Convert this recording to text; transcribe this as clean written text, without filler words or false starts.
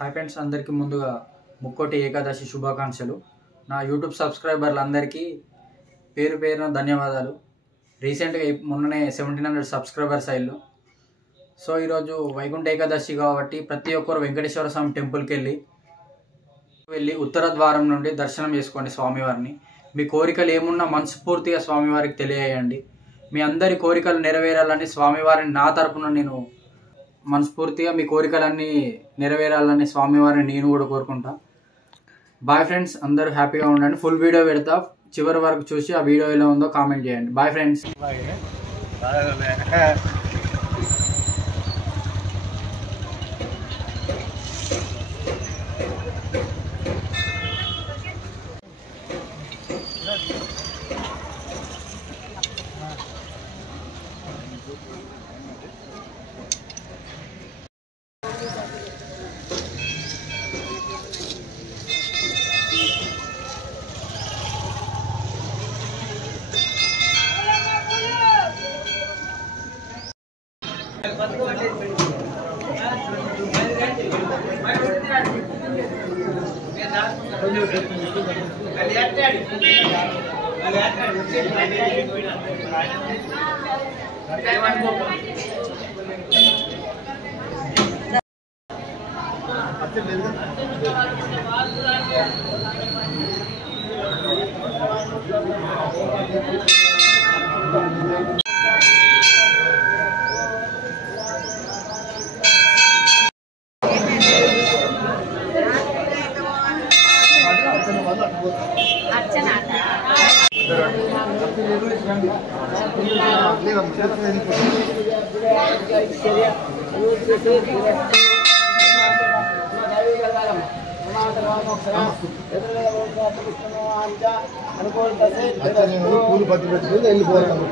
Hi friends, అందరికీ ముందుగా ముక్కోటి ఏకాదశి శుభాకాంక్షలు. నా యూట్యూబ్ సబ్స్క్రైబర్లందరికీ పేరు పేరున ధన్యవాదాలు. రీసెంట్గా మొన్ననే 1700 సబ్స్క్రైబర్స్ అయ్యారు. సో ఈరోజు వైకుంఠ ఏకాదశి కాబట్టి ప్రతి ఒక్కరు వెంకటేశ్వర స్వామి టెంపుల్కి వెళ్ళి ఉత్తర ద్వారం నుండి దర్శనం చేసుకోండి స్వామివారిని. మీ కోరికలు ఏమున్నా మనస్ఫూర్తిగా స్వామివారికి తెలియజేయండి. మీ అందరి కోరికలు నెరవేరాలని స్వామివారిని నా తరపున నేను మనస్ఫూర్తిగా మీ కోరికలన్నీ నెరవేరాలని స్వామివారిని నేను కూడా కోరుకుంటా. బాయ్ ఫ్రెండ్స్, అందరూ హ్యాపీగా ఉండండి. ఫుల్ వీడియో పెడతా, చివరి వరకు చూసి ఆ వీడియో ఎలా ఉందో కామెంట్ చేయండి. Bye friends. పూలు పత్తి పెట్టుకుని వెళ్ళిపోతాను.